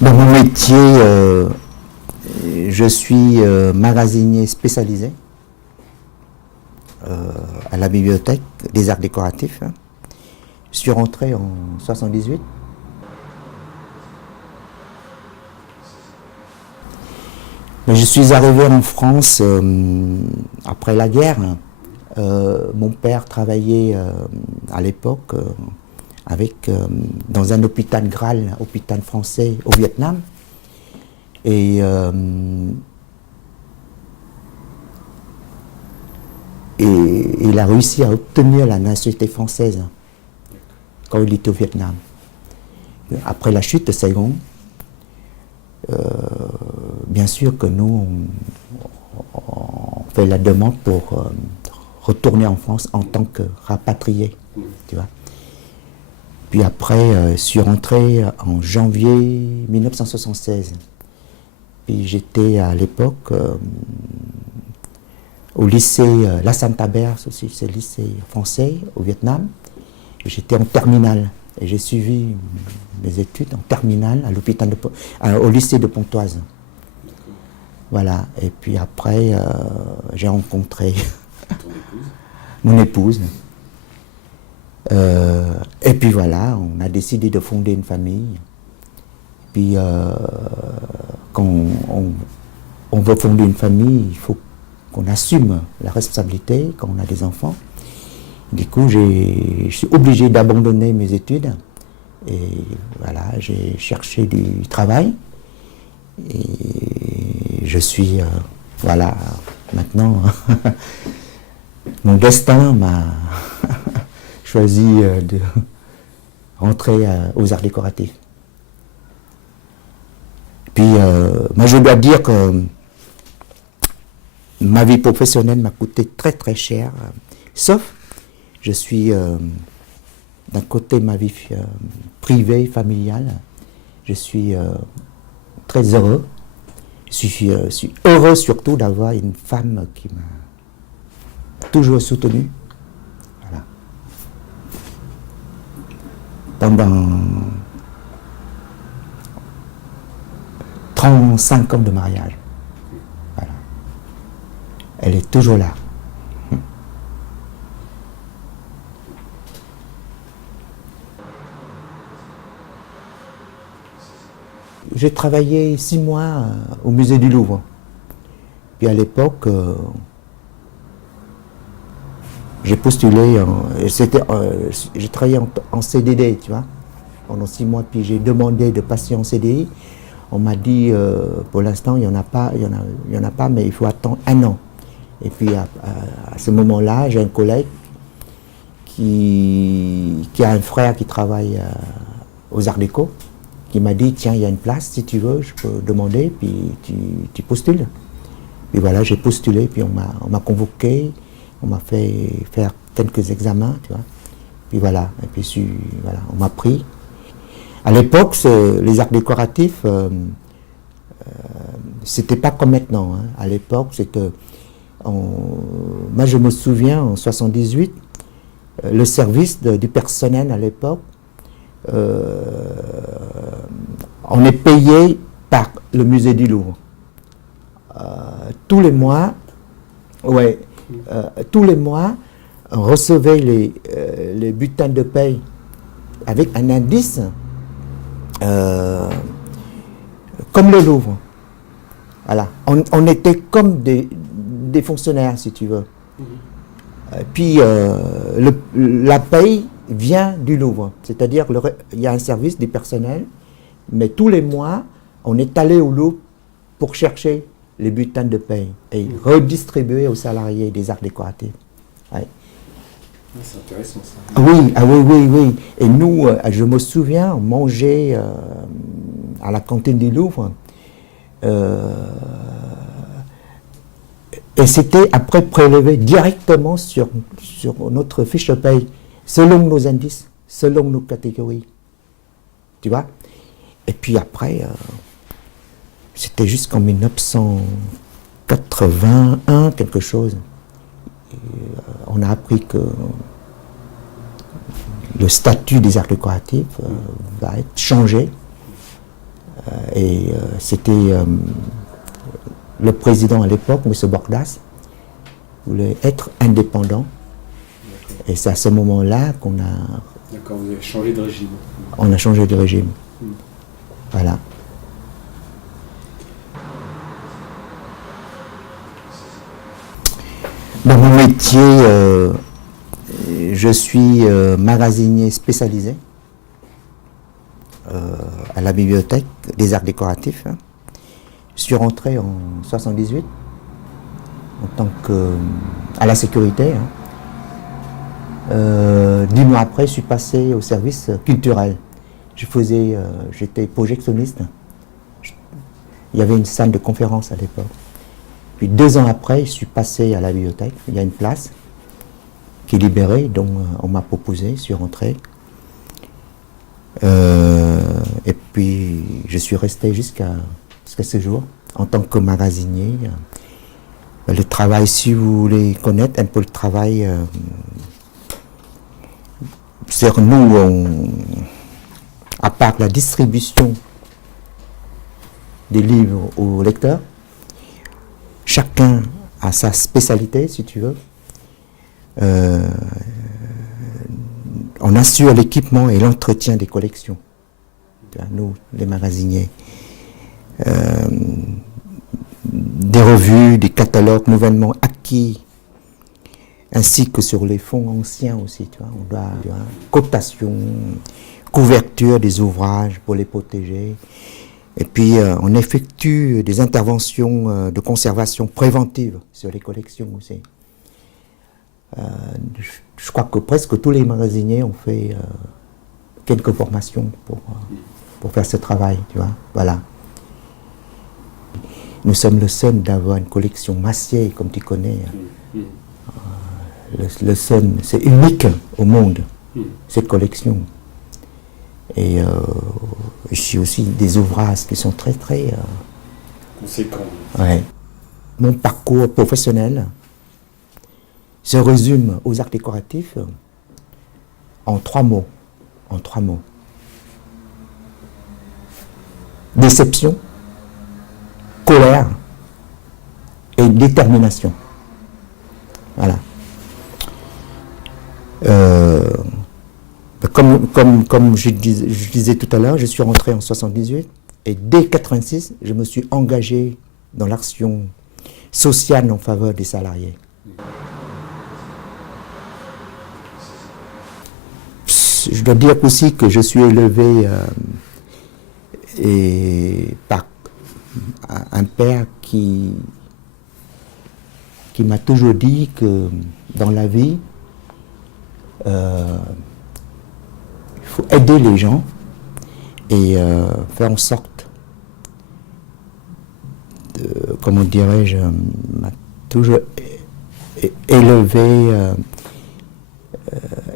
Dans mon métier, je suis magasinier spécialisé à la bibliothèque des arts décoratifs. Je suis rentré en 78. Mais je suis arrivé en France après la guerre. Mon père travaillait à l'époque dans un hôpital Graal, hôpital français au Vietnam. Et il a réussi à obtenir la nationalité française quand il était au Vietnam. Après la chute de Saigon, bien sûr que nous, on fait la demande pour retourner en France en tant que rapatrié, tu vois. Puis après, je suis rentré en janvier 1976. Puis j'étais à l'époque au lycée La Sainte-Abert, aussi c'est le lycée français au Vietnam. J'étais en terminale et j'ai suivi mes études en terminale au lycée de Pontoise. Voilà, et puis après, j'ai rencontré mon épouse. Et puis voilà, on a décidé de fonder une famille. Puis quand on veut fonder une famille, il faut qu'on assume la responsabilité quand on a des enfants. Du coup, je suis obligé d'abandonner mes études. Et voilà, j'ai cherché du travail. Et je suis, voilà, maintenant, mon destin m'a choisi de rentrer aux arts décoratifs. Puis, moi, je dois dire que ma vie professionnelle m'a coûté très très cher, sauf je suis d'un côté ma vie privée, familiale, je suis très heureux. Je suis heureux surtout d'avoir une femme qui m'a toujours soutenu. Voilà. Pendant 35 ans de mariage. Voilà. Elle est toujours là. J'ai travaillé 6 mois au musée du Louvre. Puis à l'époque, j'ai postulé, j'ai travaillé en CDD, tu vois, pendant 6 mois. Puis j'ai demandé de passer en CDI. On m'a dit, pour l'instant, il n'y en a pas, mais il faut attendre 1 an. Et puis à ce moment-là, j'ai un collègue qui a un frère qui travaille aux Arts Déco, qui m'a dit, tiens, il y a une place, si tu veux, je peux demander, puis tu postules. Puis voilà, j'ai postulé, puis on m'a convoqué, on m'a fait faire quelques examens, tu vois. Puis voilà, et puis voilà, on m'a pris. À l'époque, les arts décoratifs, c'était pas comme maintenant. Hein. À l'époque, c'est que, moi je me souviens, en 78, le service du personnel à l'époque, on est payé par le musée du Louvre. Tous les mois, tous les mois, on recevait les bulletins de paye avec un indice comme le Louvre. Voilà. On était comme des fonctionnaires, si tu veux. Puis la paye vient du Louvre, c'est-à-dire il y a un service du personnel, mais tous les mois, on est allé au Louvre pour chercher les bulletins de paye et redistribuer aux salariés des arts décoratifs. Ouais. C'est intéressant ça. Oui, oui. Et nous, je me souviens, on mangeait à la cantine du Louvre. Et c'était après prélevé directement sur notre fiche de paye, selon nos indices, selon nos catégories. Tu vois? Et puis après, c'était jusqu'en 1981, quelque chose. Et, on a appris que le statut des arts décoratifs va être changé. C'était le président à l'époque, M. Bordas, voulait être indépendant. Et c'est à ce moment-là qu'on a... D'accord, vous avez changé de régime. On a changé de régime. Voilà. Dans mon métier, je suis magasinier spécialisé à la bibliothèque des arts décoratifs. Je suis rentré en 78 en tant que à la sécurité. 10 mois après, je suis passé au service culturel. J'étais projectionniste. Il y avait une salle de conférence à l'époque. Puis 2 ans après, je suis passé à la bibliothèque. Il y a une place qui est libérée, donc on m'a proposé, je suis rentré. Et puis je suis resté jusqu'à ce jour en tant que magasinier. Le travail, si vous voulez connaître un peu le travail, c'est nous, à part la distribution des livres aux lecteurs, chacun a sa spécialité, si tu veux. On assure l'équipement et l'entretien des collections. Nous, les magasiniers. Des revues, des catalogues nouvellement acquis, ainsi que sur les fonds anciens aussi. Tu vois, on doit, cotation, couverture des ouvrages pour les protéger. Et puis, on effectue des interventions de conservation préventive sur les collections aussi. Je crois que presque tous les magasiniers ont fait quelques formations pour faire ce travail, tu vois, voilà. Nous sommes le seul d'avoir une collection massière, comme tu connais. Le seul, c'est unique au monde, cette collection. Et j'ai aussi des ouvrages qui sont très, très... conséquents. Ouais. Mon parcours professionnel se résume aux arts décoratifs en 3 mots. En 3 mots. Déception, colère et détermination. Voilà. Comme je disais tout à l'heure, je suis rentré en 78 et dès 86, je me suis engagé dans l'action sociale en faveur des salariés. Je dois dire aussi que je suis élevé par un père qui m'a toujours dit que dans la vie, il faut aider les gens et faire en sorte de, comment dirais-je, m'a toujours élevé.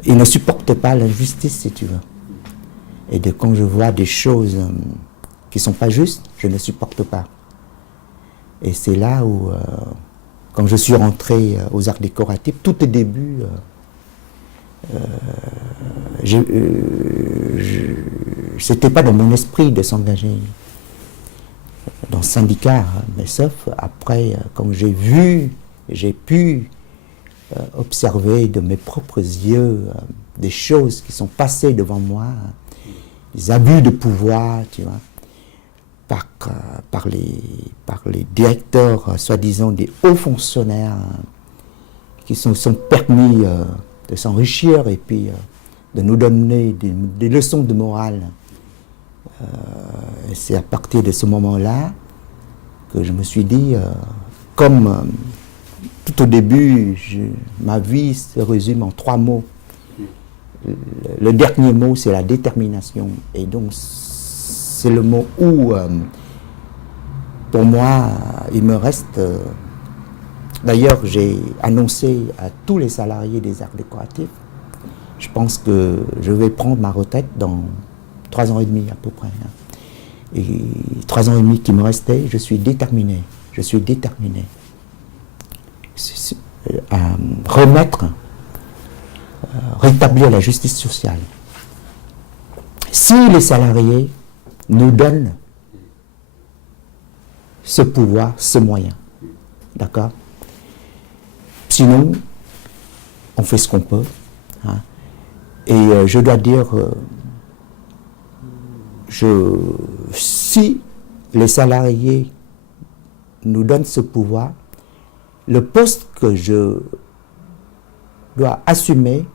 Il ne supporte pas l'injustice, si tu veux. Et quand je vois des choses qui ne sont pas justes, je ne supporte pas. Et c'est là où, quand je suis rentré aux arts décoratifs, tout au début, c'était pas dans mon esprit de s'engager dans le syndicat, mais sauf après, comme j'ai pu observer de mes propres yeux des choses qui sont passées devant moi, des abus de pouvoir, tu vois, par les directeurs, soi-disant des hauts fonctionnaires, qui sont permis de s'enrichir et puis de nous donner des leçons de morale. C'est à partir de ce moment-là que je me suis dit, comme tout au début, ma vie se résume en 3 mots. Le dernier mot, c'est la détermination. Et donc, c'est le mot où, pour moi, il me reste... D'ailleurs, j'ai annoncé à tous les salariés des arts décoratifs, je pense que je vais prendre ma retraite dans 3 ans et demi à peu près. Et 3 ans et demi qui me restaient, je suis déterminé. Je suis déterminé à rétablir la justice sociale. Si les salariés nous donnent ce pouvoir, ce moyen. D'accord? Sinon, on fait ce qu'on peut. Hein. Et je dois dire, si les salariés nous donnent ce pouvoir, le poste que je dois assumer,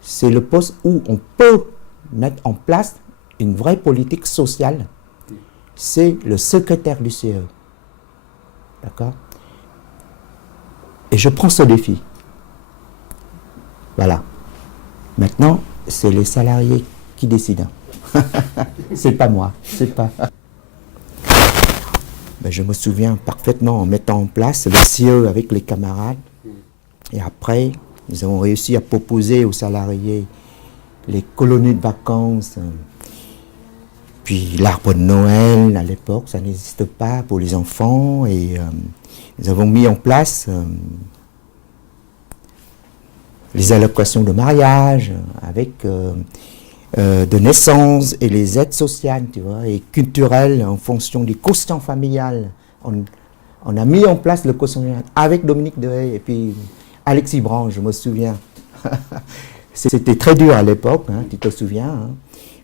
c'est le poste où on peut mettre en place une vraie politique sociale. C'est le secrétaire du CE. D'accord? Et je prends ce défi. Voilà. Maintenant, c'est les salariés qui décident. C'est pas moi. C'est pas. Ben, je me souviens parfaitement en mettant en place le CE avec les camarades. Et après, nous avons réussi à proposer aux salariés les colonies de vacances. Puis l'arbre de Noël, à l'époque, ça n'existe pas pour les enfants. Et nous avons mis en place les allocations de mariage avec de naissance et les aides sociales, tu vois, et culturelles en fonction du quotient familial. On a mis en place le quotient familial avec Dominique Dehaye et puis Alexis Branche, je me souviens. C'était très dur à l'époque, hein, tu te souviens. Hein.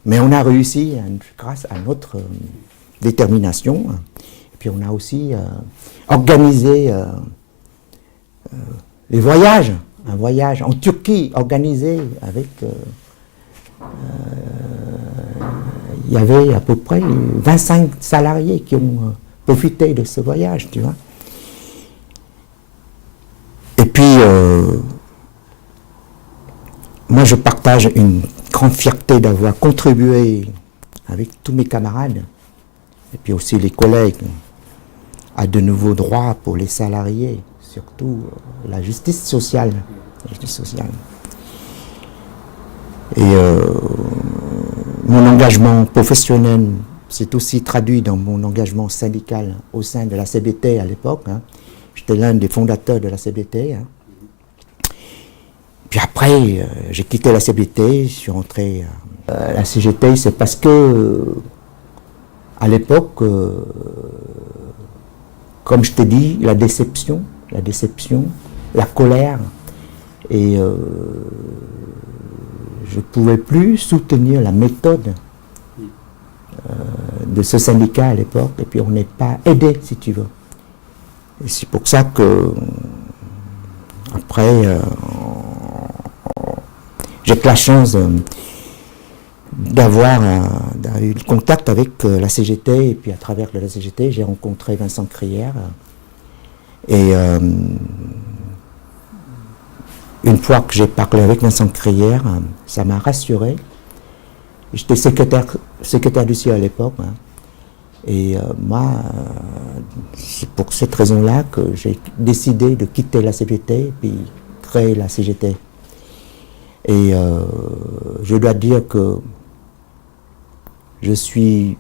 Mais on a réussi grâce à notre détermination. Et puis on a aussi organisé les voyages. Un voyage en Turquie organisé avec... il y avait à peu près 25 salariés qui ont profité de ce voyage, tu vois. Et puis, moi je partage une grande fierté d'avoir contribué avec tous mes camarades, et puis aussi les collègues, à de nouveaux droits pour les salariés, surtout la justice sociale. La justice sociale. Et mon engagement professionnel s'est aussi traduit dans mon engagement syndical au sein de la CBT à l'époque. Hein. J'étais l'un des fondateurs de la CBT. Hein. Puis après, j'ai quitté la CBT, je suis rentré à la CGT. C'est parce que, à l'époque, comme je t'ai dit, la déception, la colère, et je ne pouvais plus soutenir la méthode de ce syndicat à l'époque, et puis on n'est pas aidé, si tu veux. Et c'est pour ça que, après, j'ai que la chance d'avoir eu le contact avec la CGT, et puis à travers la CGT, j'ai rencontré Vincent Crière. Et une fois que j'ai parlé avec Vincent Crière, ça m'a rassuré. J'étais secrétaire du CIE à l'époque. Hein. Et moi, c'est pour cette raison-là que j'ai décidé de quitter la CGT et puis créer la CGT. Et je dois dire que je suis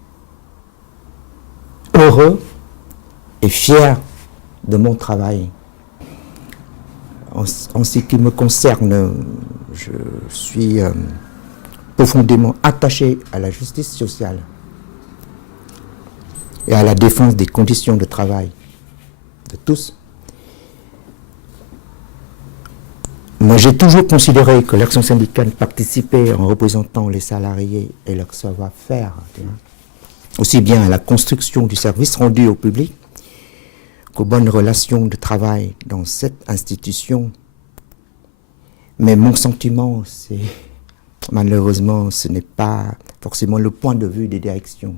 heureux et fier de mon travail. En ce qui me concerne, je suis profondément attaché à la justice sociale et à la défense des conditions de travail de tous. Moi, j'ai toujours considéré que l'action syndicale participait en représentant les salariés et leur savoir-faire, aussi bien à la construction du service rendu au public qu'aux bonnes relations de travail dans cette institution. Mais mon sentiment, c'est malheureusement, ce n'est pas forcément le point de vue des directions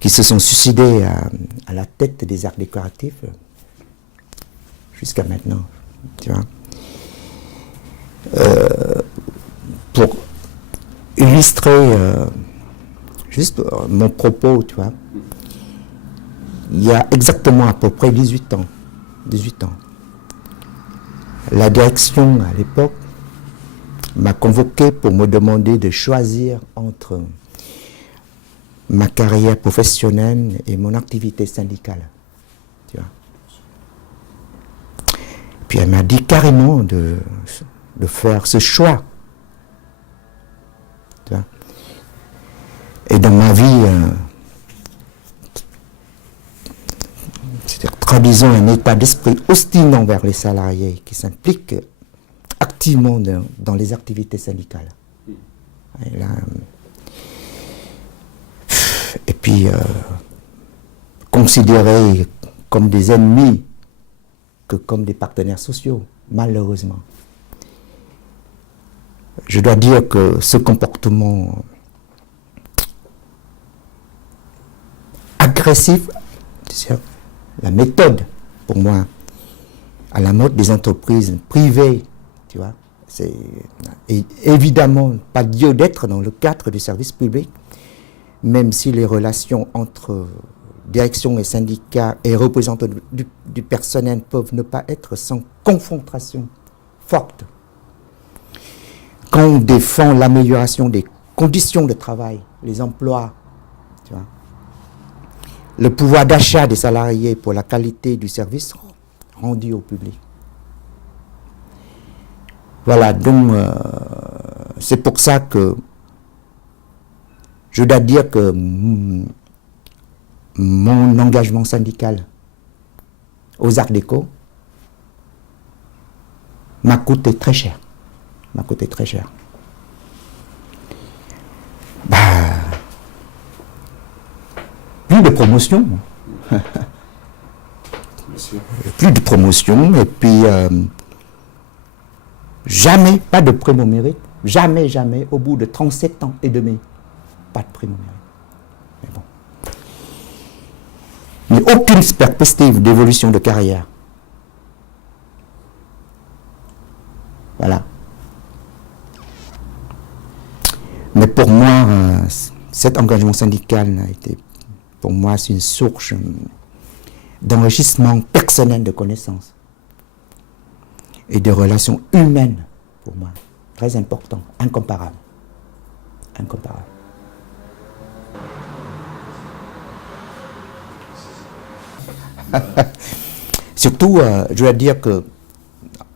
qui se sont suicidées à la tête des arts décoratifs jusqu'à maintenant. Tu vois. Pour illustrer juste mon propos, tu vois, il y a exactement à peu près 18 ans, la direction à l'époque m'a convoqué pour me demander de choisir entre ma carrière professionnelle et mon activité syndicale. Tu vois. Puis elle m'a dit carrément de faire ce choix. Tu vois. Et dans ma vie traduisant un état d'esprit hostile envers les salariés qui s'impliquent activement dans les activités syndicales. Et, là, et puis, considérés comme des ennemis que comme des partenaires sociaux, malheureusement. Je dois dire que ce comportement agressif, la méthode, pour moi, à la mode des entreprises privées, tu vois, c'est évidemment pas lieu d'être dans le cadre du service public, même si les relations entre direction et syndicats et représentants du personnel peuvent ne pas être sans confrontation forte. Quand on défend l'amélioration des conditions de travail, les emplois, tu vois, le pouvoir d'achat des salariés pour la qualité du service rendu au public. Voilà, donc c'est pour ça que je dois dire que mon engagement syndical aux Arts Déco m'a coûté très cher. M'a coûté très cher. Plus de promotion. Bien sûr. Plus de promotion, et puis jamais, pas de prime au mérite. Jamais, jamais, au bout de 37 ans et demi, pas de prime au mérite. Mais bon. Mais aucune perspective d'évolution de carrière. Voilà. Mais pour moi, cet engagement syndical a été, pour moi, c'est une source d'enrichissement personnel de connaissances et de relations humaines, pour moi. Très important, incomparable. Incomparable. Surtout, je dois dire que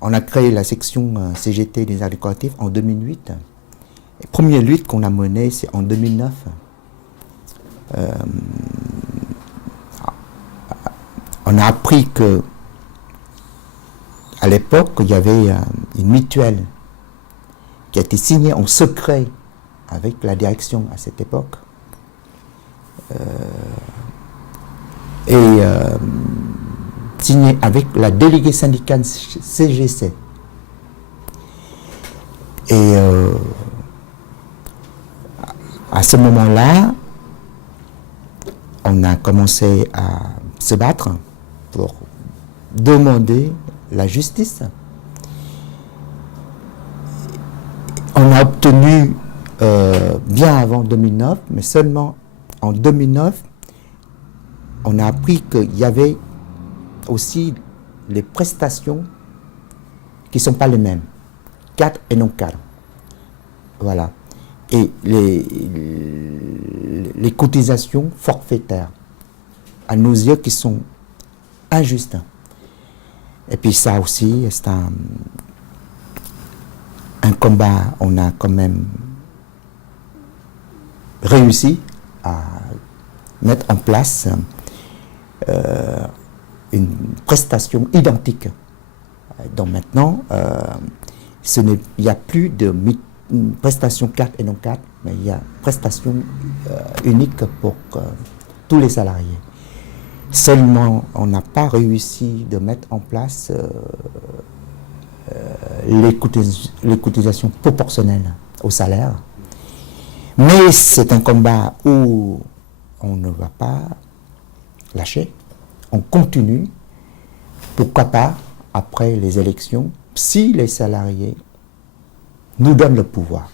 on a créé la section CGT des arts décoratifs en 2008. La première lutte qu'on a menée, c'est en 2009. On a appris que, à l'époque, il y avait une mutuelle qui a été signée en secret avec la direction à cette époque. Signée avec la déléguée syndicale CGC. Et à ce moment-là, on a commencé à se battre pour demander la justice. On a obtenu bien avant 2009, mais seulement en 2009, on a appris qu'il y avait aussi les prestations qui ne sont pas les mêmes, cadres et non cadres. Voilà. Et les cotisations forfaitaires, à nos yeux, qui sont injustes. Et puis ça aussi, c'est un combat. On a quand même réussi à mettre en place une prestation identique. Donc maintenant, il n'y a plus de prestation 4 et non 4, mais il y a prestation unique pour tous les salariés. Seulement, on n'a pas réussi de mettre en place les cotisations proportionnelles au salaire. Mais c'est un combat où on ne va pas lâcher. On continue. Pourquoi pas, après les élections, si les salariés nous donnent le pouvoir.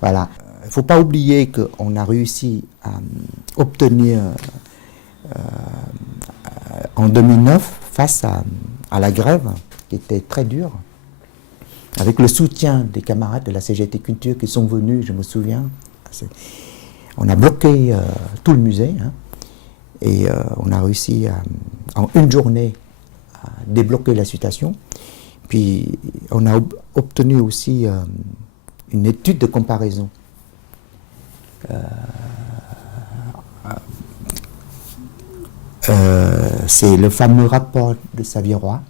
Voilà. Il ne faut pas oublier qu'on a réussi à obtenir en 2009, face à la grève, qui était très dure, avec le soutien des camarades de la CGT Culture qui sont venus, je me souviens. On a bloqué tout le musée, hein, et on a réussi en une journée à débloquer la situation. Puis on a obtenu aussi une étude de comparaison. c'est le fameux rapport de Saviroy,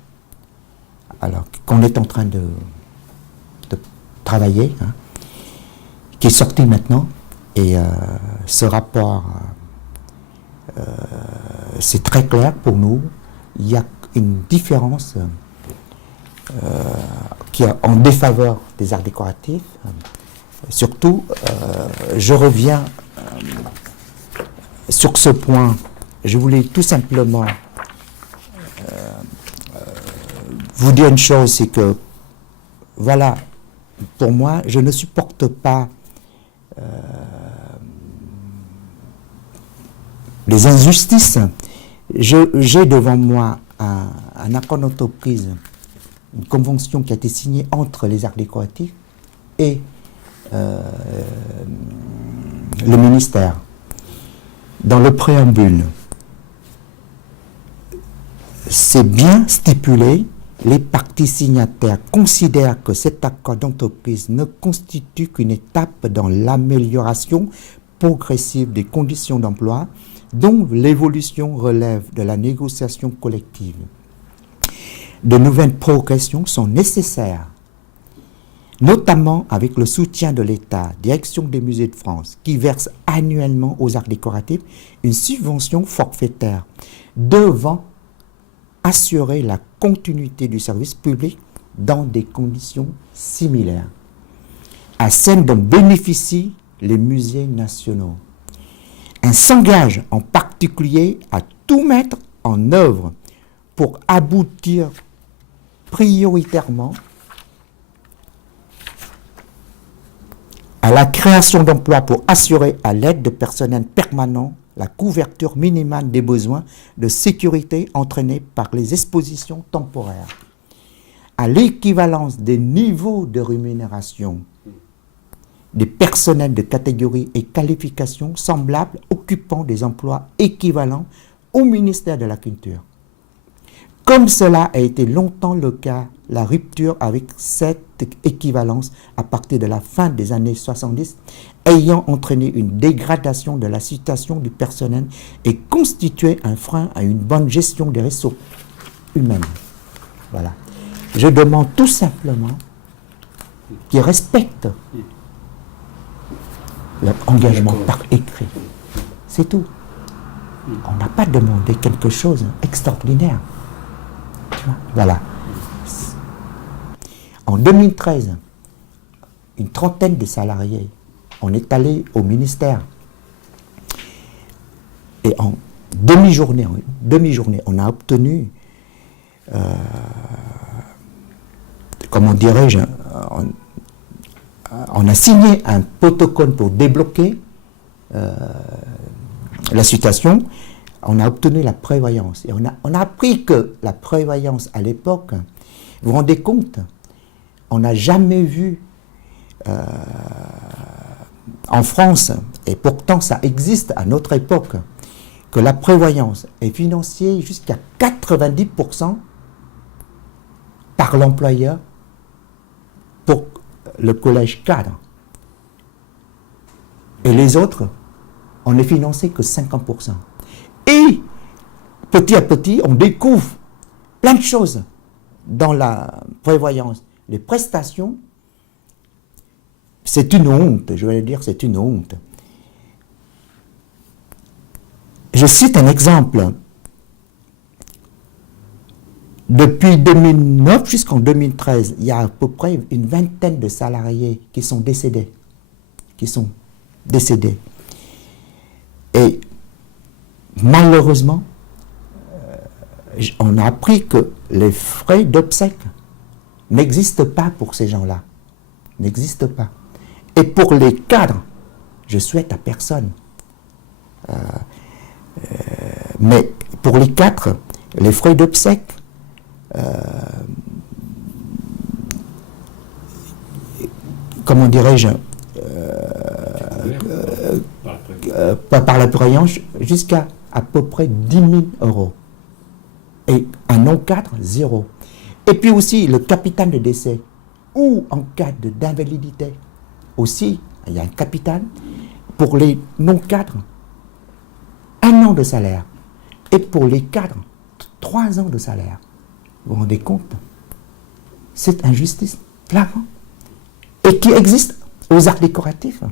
alors qu'on est en train de travailler, hein, qui est sorti maintenant. Et ce rapport, c'est très clair pour nous. Il y a une différence qui est en défaveur des arts décoratifs. Surtout, je reviens sur ce point. Je voulais tout simplement vous dire une chose, c'est que, voilà, pour moi, je ne supporte pas les injustices. J'ai devant moi un accord d'entreprise, une convention qui a été signée entre les arts décoratifs et le ministère. Dans le préambule, c'est bien stipulé, les parties signataires considèrent que cet accord d'entreprise ne constitue qu'une étape dans l'amélioration progressive des conditions d'emploi dont l'évolution relève de la négociation collective. De nouvelles progressions sont nécessaires, notamment avec le soutien de l'État, Direction des musées de France, qui verse annuellement aux arts décoratifs une subvention forfaitaire devant assurer la continuité du service public dans des conditions similaires à celles dont bénéficient les musées nationaux. Elle s'engage en particulier à tout mettre en œuvre pour aboutir prioritairement à la création d'emplois pour assurer à l'aide de personnel permanent la couverture minimale des besoins de sécurité entraînés par les expositions temporaires, à l'équivalence des niveaux de rémunération des personnels de catégorie et qualification semblables occupant des emplois équivalents au ministère de la Culture. Comme cela a été longtemps le cas, la rupture avec cette équivalence à partir de la fin des années 70 ayant entraîné une dégradation de la situation du personnel et constitué un frein à une bonne gestion des ressources humaines. Voilà. Je demande tout simplement qu'ils respectent leur engagement par écrit. C'est tout. On n'a pas demandé quelque chose d'extraordinaire. Voilà. En 2013, une trentaine de salariés, on est allé au ministère et en demi-journée, on a obtenu, comment dirais-je, on a signé un protocole pour débloquer la situation. On a obtenu la prévoyance. Et on a appris que la prévoyance à l'époque, vous vous rendez compte, on n'a jamais vu en France, et pourtant ça existe à notre époque, que la prévoyance est financée jusqu'à 90% par l'employeur pour le collège cadre. Et les autres, on n'est financé que 50%. Et petit à petit, on découvre plein de choses dans la prévoyance. Les prestations, c'est une honte, je vais dire, c'est une honte. Je cite un exemple. Depuis 2009 jusqu'en 2013, il y a à peu près une vingtaine de salariés qui sont décédés. Et malheureusement, on a appris que les frais d'obsèques n'existent pas pour ces gens-là. N'existent pas. Et pour les cadres, je souhaite à personne. Mais pour les cadres, les frais d'obsèques, comment dirais-je, par la prévoyance, jusqu'à à peu près 10 000 €. Et un non-cadre, 0. Et puis aussi le capital de décès, ou en cas d'invalidité, aussi, il y a un capital. Pour les non-cadres, 1 an de salaire. Et pour les cadres, 3 ans de salaire. Vous vous rendez compte? Cette injustice flagrante. Et qui existe aux arts décoratifs.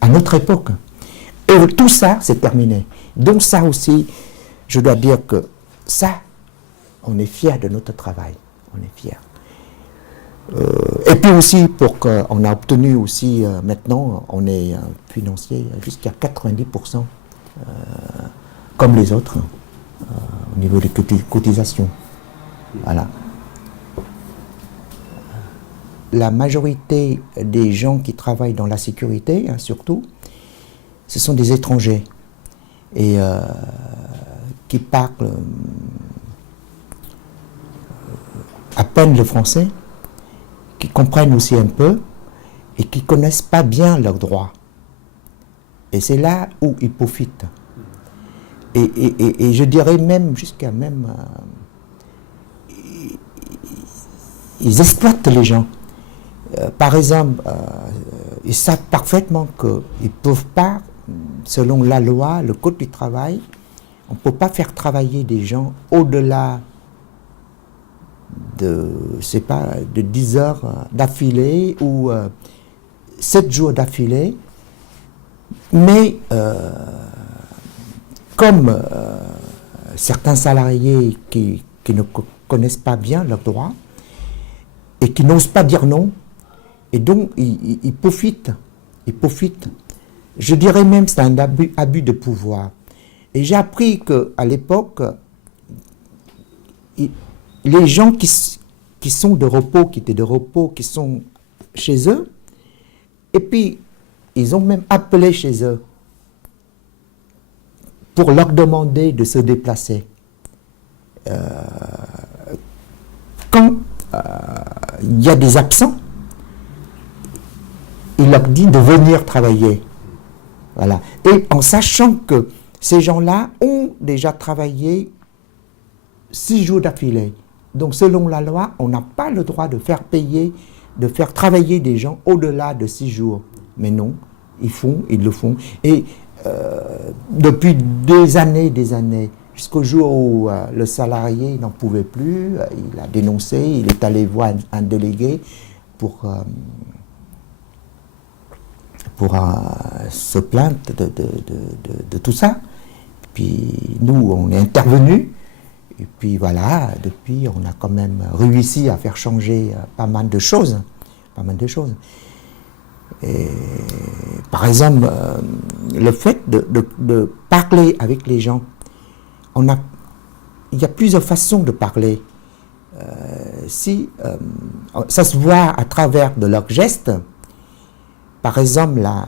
À notre époque. Et tout ça, c'est terminé. Donc ça aussi, je dois dire que ça, on est fiers de notre travail. On est fiers. Et puis aussi, on a obtenu aussi, maintenant, on est financier jusqu'à 90%, comme les autres, au niveau des cotisations. Voilà. La majorité des gens qui travaillent dans la sécurité, surtout, ce sont des étrangers et qui parlent à peine le français, qui comprennent aussi un peu et qui ne connaissent pas bien leurs droits. Et c'est là où ils profitent. Et je dirais même, jusqu'à même, ils exploitent les gens. Par exemple, ils savent parfaitement qu'ils ne peuvent pas, selon la loi, le code du travail, on ne peut pas faire travailler des gens au-delà de, je sais pas, de 10 heures d'affilée ou 7 jours d'affilée. Mais comme certains salariés qui ne connaissent pas bien leurs droits et qui n'osent pas dire non, et donc ils profitent. Ils profitent. Je dirais même que c'est un abus de pouvoir. Et j'ai appris qu'à l'époque, les gens qui sont de repos, qui étaient de repos, qui sont chez eux, et puis ils ont même appelé chez eux pour leur demander de se déplacer. Quand il y a des absents, il leur dit de venir travailler. Voilà. Et en sachant que ces gens-là ont déjà travaillé 6 jours d'affilée. Donc selon la loi, on n'a pas le droit de faire payer, de faire travailler des gens au-delà de 6 jours. Mais non, ils le font. Et depuis des années, jusqu'au jour où le salarié n'en pouvait plus, il a dénoncé, il est allé voir un délégué pour se plaindre de tout ça. Puis nous, on est intervenus. Et puis voilà, depuis, on a quand même réussi à faire changer pas mal de choses. Et, par exemple, le fait de parler avec les gens, il y a plusieurs façons de parler. Ça se voit à travers de leurs gestes. Par exemple, là,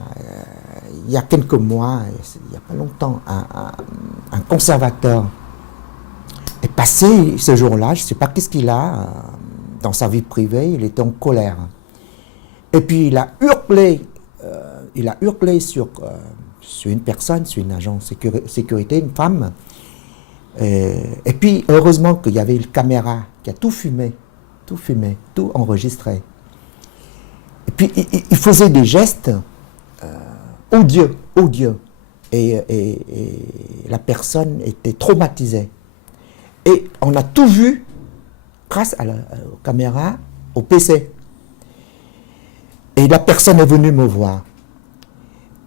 il y a quelques mois, il n'y a pas longtemps, un conservateur est passé ce jour-là, je ne sais pas qu'est-ce qu'il a, dans sa vie privée, il était en colère. Et puis il a hurlé sur une personne, sur une agent de sécurité, une femme. Et puis heureusement qu'il y avait une caméra qui a tout filmé, tout enregistré. Et puis il faisait des gestes odieux. Et la personne était traumatisée. Et on a tout vu grâce aux caméras, au PC. Et la personne est venue me voir.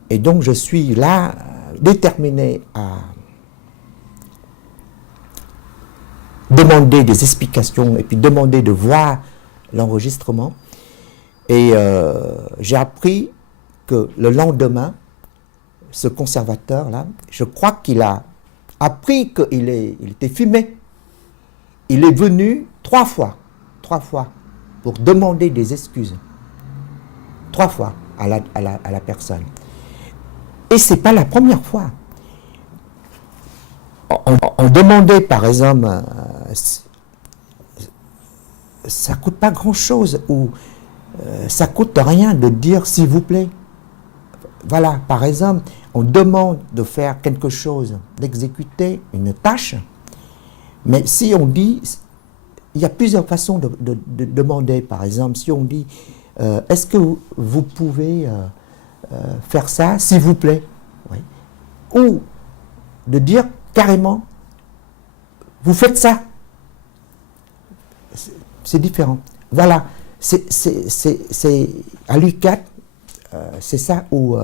Et donc je suis là, déterminé à demander des explications et puis demander de voir l'enregistrement. Et j'ai appris que le lendemain, ce conservateur-là, je crois qu'il a appris qu'il était filmé. Il est venu 3 fois pour demander des excuses. 3 fois à la personne. Et ce n'est pas la première fois. On demandait, par exemple, ça ne coûte pas grand-chose ou ça ne coûte rien de dire s'il vous plaît. Voilà, par exemple, on demande de faire quelque chose, d'exécuter une tâche, mais si on dit, il y a plusieurs façons de demander. Par exemple, si on dit, est-ce que vous pouvez faire ça, s'il vous plaît, oui. Ou de dire carrément, vous faites ça. C'est différent. Voilà, c'est à l'UQAT, c'est ça où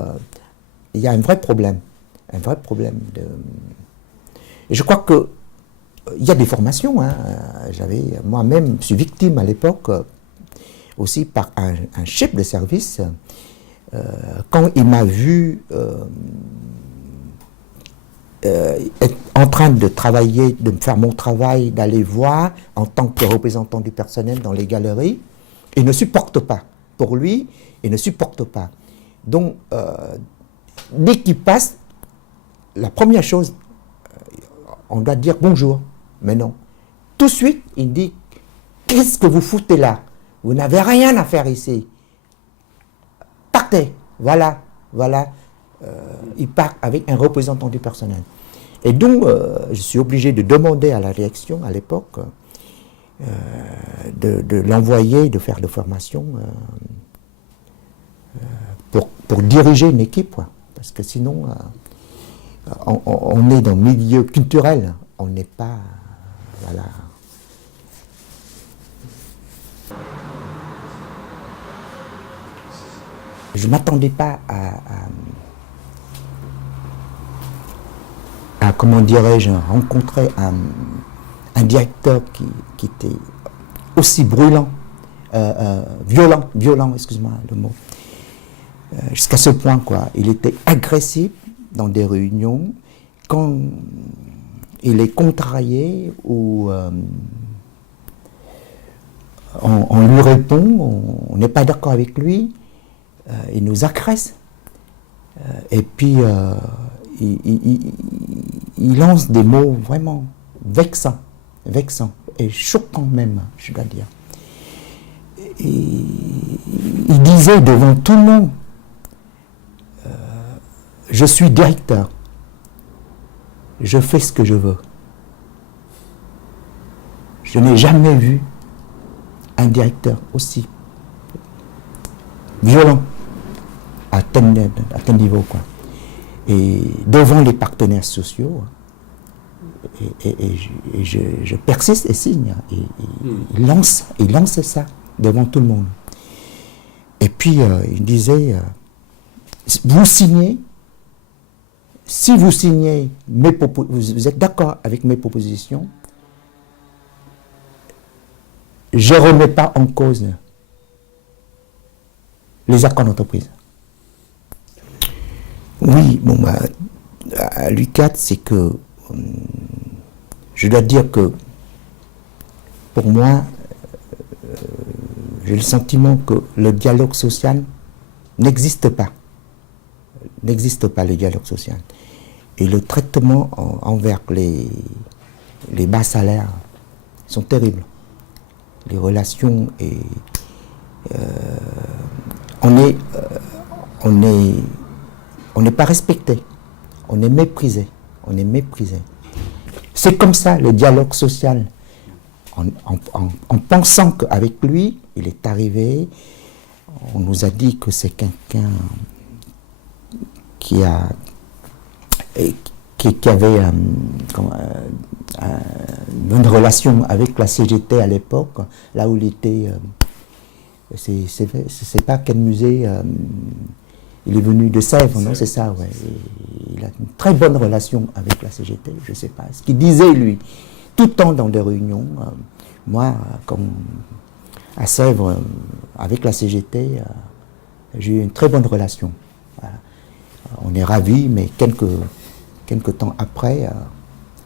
il y a un vrai problème. Un vrai problème de... Et je crois que il y a des formations. Hein. Moi-même, je suis victime à l'époque aussi par un chef de service quand il m'a vu être en train de travailler, de faire mon travail, d'aller voir en tant que représentant du personnel dans les galeries, il ne supporte pas. Pour lui, il ne supporte pas. Donc, dès qu'il passe, la première chose, on doit dire bonjour. Mais non. Tout de suite, il dit, qu'est-ce que vous foutez là? Vous n'avez rien à faire ici. Partez. Voilà. Il part avec un représentant du personnel. Et donc, je suis obligé de demander à la direction, à l'époque, de l'envoyer, de faire de formation pour diriger une équipe. Quoi. Parce que sinon, on est dans le milieu culturel. On n'est pas... Voilà. Je ne m'attendais pas à comment dirais-je, rencontrer un directeur qui était aussi brûlant, violent, excuse-moi le mot, jusqu'à ce point, quoi. Il était agressif dans des réunions, quand il est contrarié ou on lui répond, on n'est pas d'accord avec lui, il nous agresse. Et puis, il lance des mots vraiment vexants et choquants même, je dois dire. Il disait devant tout le monde, je suis directeur, je fais ce que je veux. Je n'ai jamais vu un directeur aussi violent à tel niveau, quoi. Et devant les partenaires sociaux, et je persiste et signe. Il lance ça devant tout le monde. Et puis il disait, vous signez, si vous signez, vous êtes d'accord avec mes propositions, je ne remets pas en cause les accords d'entreprise. Oui, bon, à l'UQAT, c'est que je dois dire que pour moi, j'ai le sentiment que le dialogue social n'existe pas. N'existe pas le dialogue social. Et le traitement envers les bas salaires sont terribles. Les relations et on n'est pas respecté, on est méprisé, C'est comme ça le dialogue social, en pensant qu'avec lui, il est arrivé, on nous a dit que c'est quelqu'un qui avait une relation avec la CGT à l'époque, là où il était, c'est pas quel musée, il est venu de Sèvres, non, c'est ça, ouais. Il a une très bonne relation avec la CGT, je sais pas. Ce qu'il disait, lui, tout le temps dans des réunions, moi, comme à Sèvres, avec la CGT, j'ai eu une très bonne relation. Voilà. On est ravis, mais quelques temps après,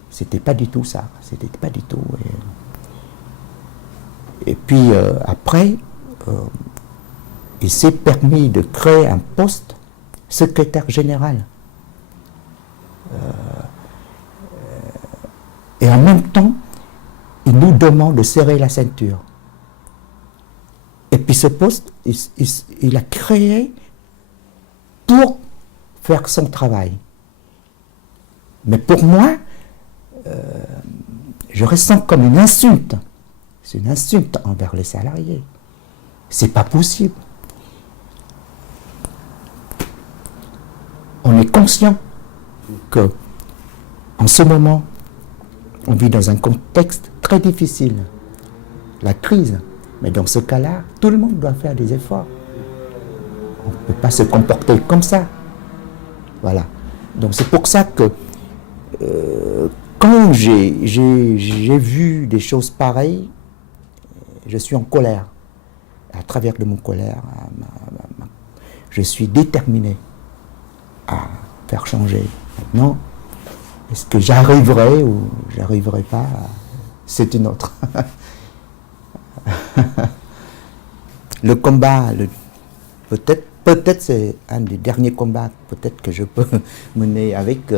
c'était pas du tout ça. C'était pas du tout. Et puis après, il s'est permis de créer un poste secrétaire général. Et en même temps, il nous demande de serrer la ceinture. Et puis ce poste, il a créé pour faire son travail. Mais pour moi, je ressens comme une insulte. C'est une insulte envers les salariés. C'est pas possible. On est conscient que En ce moment, on vit dans un contexte très difficile, la crise. Mais dans ce cas-là, tout le monde doit faire des efforts. On ne peut pas se comporter comme ça. Voilà. Donc c'est pour ça que quand j'ai vu des choses pareilles, je suis en colère. À travers de mon colère, je suis déterminé à faire changer. Maintenant, est-ce que j'arriverai ou j'arriverai pas, c'est une autre. Le combat, peut-être c'est un des derniers combats, peut-être que je peux mener avec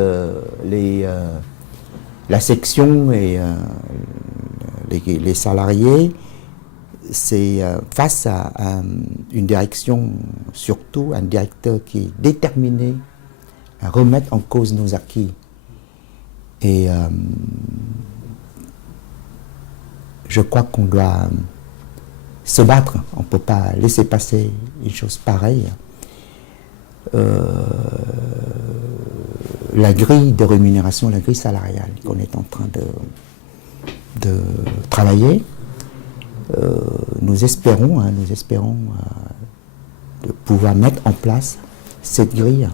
la section et les salariés. C'est face à une direction, surtout un directeur qui est déterminé à remettre en cause nos acquis. Et je crois qu'on doit se battre. On ne peut pas laisser passer une chose pareille. La grille de rémunération, la grille salariale qu'on est en train de travailler, nous espérons de pouvoir mettre en place cette grille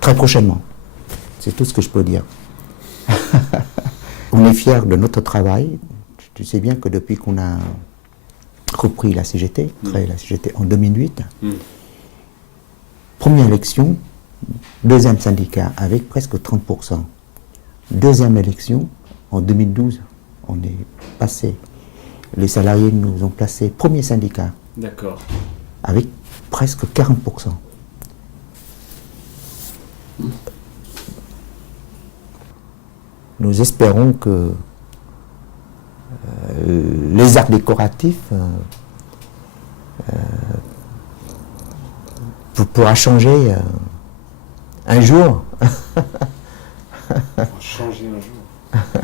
très prochainement. C'est tout ce que je peux dire. On est fiers de notre travail. Tu sais bien que depuis qu'on a repris la CGT, créé la CGT en 2008, première élection, deuxième syndicat avec presque 30%. Deuxième élection, en 2012, on est passé. Les salariés nous ont placé premier syndicat. D'accord. Avec presque 40%. Nous espérons que les arts décoratifs pourra changer un jour. Changer un jour.